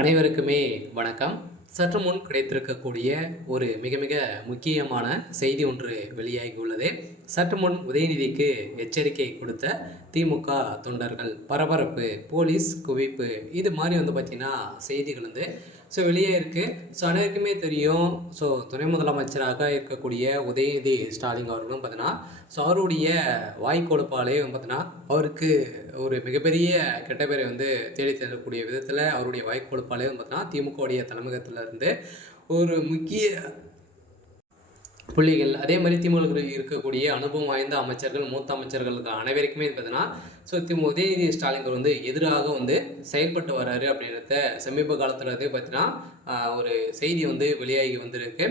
அனைவருக்குமே வணக்கம். சற்று முன் கிடைத்திருக்கக்கூடிய ஒரு மிக மிக முக்கியமான செய்தி ஒன்று வெளியாகி உள்ளது. சற்று முன் உதயநிதிக்கு எச்சரிக்கை கொடுத்த திமுக தொண்டர்கள், பரபரப்பு, போலீஸ் குவிப்பு, இது மாதிரி பார்த்தீங்கன்னா செய்திகள் வெளியே இருக்குது. அனைவருக்குமே தெரியும். துணை முதலமைச்சராக இருக்கக்கூடிய உதயநிதி ஸ்டாலின் அவர்களும் பார்த்தீங்கன்னா அவருடைய வாய்க்கொழுப்பாலே பார்த்தீங்கன்னா அவருக்கு ஒரு மிகப்பெரிய கெட்ட பேரை தேடி தரக்கூடிய விதத்தில் அவருடைய வாய்க்கொழுப்பாலே பார்த்தீங்கன்னா திமுகவுடைய தலைமையகத்திலிருந்து ஒரு முக்கிய புள்ளிகள், அதே மாதிரி திமுக இருக்கக்கூடிய அனுபவம் வாய்ந்த அமைச்சர்கள், மூத்த அமைச்சர்களுக்கு அனைவருக்குமே பார்த்தீங்கன்னா உதயநிதி ஸ்டாலின் எதிராக செயல்பட்டு வர்றாரு அப்படின்றத சமீப காலத்தில் பார்த்தீங்கன்னா ஒரு செய்தி வெளியாகி வந்திருக்கு.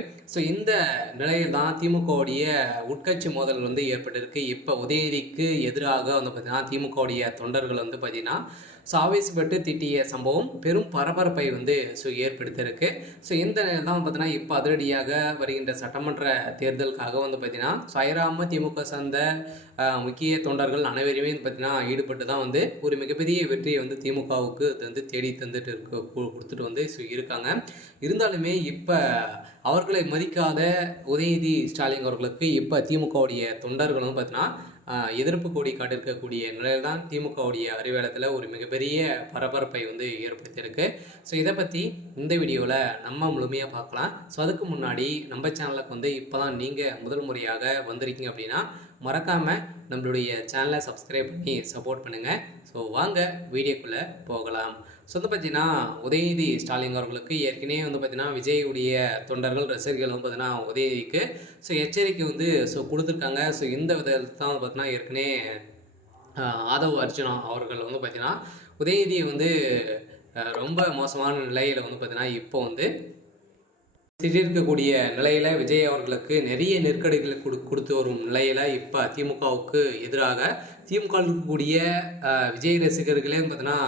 இந்த நிலையில் தான் திமுகவுடைய உட்கட்சி மோதல் ஏற்பட்டிருக்கு. இப்போ உதயநிதிக்கு எதிராக பார்த்தீங்கன்னா திமுகவுடைய தொண்டர்கள் பார்த்தீங்கன்னா ஆவேசப்பட்டு திட்டிய சம்பவம் பெரும் பரபரப்பை ஏற்படுத்தியிருக்கு. இந்த நிலையில் தான் பார்த்தீங்கன்னா இப்போ அதிரடியாக வருகின்ற சட்டமன்ற தேர்தலுக்காக பார்த்தீங்கன்னா சாய்ராம திமுக சார்ந்த முக்கிய தொண்டர்கள் அனைவருமே பார்த்தீங்கன்னா ஈடுபட்டு தான் ஒரு மிகப்பெரிய வெற்றியை திமுகவுக்கு தேடி தந்துட்டு கொடுத்துட்டு இருக்காங்க. இருந்தாலுமே இப்போ அவர்களை மதிக்காத உதயநிதி ஸ்டாலின் அவர்களுக்கு இப்போ திமுகவுடைய தொண்டர்களும் பார்த்தீங்கன்னா எதிர்ப்பு கொடி காட்டிருக்கக்கூடிய நிலையில் தான் திமுகவுடைய அறிவாலயத்தில் ஒரு மிகப்பெரிய பரபரப்பை ஏற்படுத்தியிருக்கு. இதை பற்றி இந்த வீடியோவில் நம்ம முழுமையாக பார்க்கலாம். அதுக்கு முன்னாடி நம்ம சேனலுக்கு இப்போ தான் நீங்கள் முதல் முறையாக வந்திருக்கீங்க அப்படின்னா மறக்காமல் நம்மளுடைய சேனலை சப்ஸ்கிரைப் பண்ணி சப்போர்ட் பண்ணுங்கள். வாங்க வீடியோக்குள்ளே போகலாம். பார்த்தீங்கன்னா உதயநிதி ஸ்டாலின் அவர்களுக்கு ஏற்கனவே பார்த்தீங்கன்னா விஜயுடைய தொண்டர்கள் ரசிகர்கள் பார்த்தீங்கன்னா உதயநிதிக்கு எச்சரிக்கை கொடுத்துருக்காங்க. இந்த விதத்தில் தான் பார்த்தீங்கன்னா ஏற்கனவே ஆதவ் அர்ஜுனா அவர்கள் பார்த்தீங்கன்னா உதயநிதியை ரொம்ப மோசமான நிலையில் பார்த்தீங்கன்னா இப்போ திட்டிருக்கக்கூடிய நிலையில் விஜய் அவர்களுக்கு நிறைய நெருக்கடிகளை கொடுத்து வரும் நிலையில் இப்போ திமுகவுக்கு எதிராக திமுக இருக்கக்கூடிய விஜய் ரசிகர்களே பார்த்தீங்கன்னா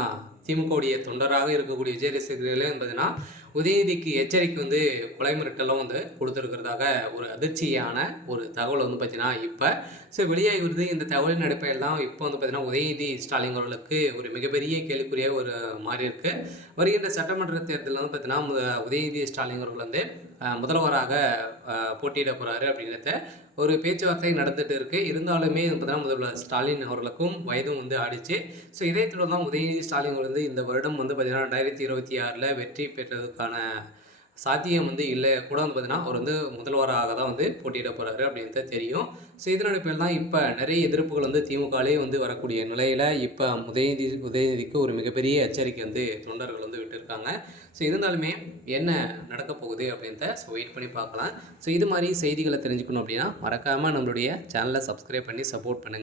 திமுகவுடைய தொண்டராக இருக்கக்கூடிய விஜய் ரசிகர்களே பார்த்தீங்கன்னா உதயநிதிக்கு எச்சரிக்கை கொலை மிரட்டலும் கொடுத்துருக்கிறதாக ஒரு அதிர்ச்சியான ஒரு தகவல் பார்த்தீங்கன்னா இப்போ வெளியாகி வருது. இந்த தகவலின் அடிப்படையில் தான் இப்போ பார்த்தீங்கன்னா உதயநிதி ஸ்டாலின் அவர்களுக்கு ஒரு மிகப்பெரிய கேள்விக்குரிய ஒரு மாறி இருக்குது. வருகின்ற சட்டமன்ற தேர்தலில் பார்த்தீங்கன்னா உதயநிதி ஸ்டாலின் அவர்கள் முதல்வராக போட்டியிட போகிறாரு அப்படின்றத ஒரு பேச்சுவார்த்தை நடந்துட்டு இருக்கு. இருந்தாலுமே பார்த்தீங்கன்னா முதல்வர் ஸ்டாலின் அவர்களுக்கும் வயதும் ஆடிச்சு. இதே தொடர்ந்து தான் உதயநிதி ஸ்டாலின் இந்த வருடம் பார்த்தீங்கன்னா 2026 வெற்றி பெற்றதுக்கான சாத்தியம் இல்லை கூட பார்த்தீங்கன்னா அவர் முதல்வராக தான் போட்டியிட போகிறாரு அப்படின்றது தெரியும். இதனுடைய பேர் தான் இப்போ நிறைய எதிர்ப்புகள் திமுகலே வரக்கூடிய நிலையில் இப்போ உதயநிதிக்கு ஒரு மிகப்பெரிய எச்சரிக்கை தொண்டர்கள் விட்டுருக்காங்க. இருந்தாலுமே என்ன நடக்க போகுது அப்படின்றத வெயிட் பண்ணி பார்க்கலாம். இது மாதிரி செய்திகளை தெரிஞ்சுக்கணும் அப்படின்னா மறக்காமல் நம்மளுடைய சேனலை சப்ஸ்கிரைப் பண்ணி சப்போர்ட் பண்ணுங்கள்.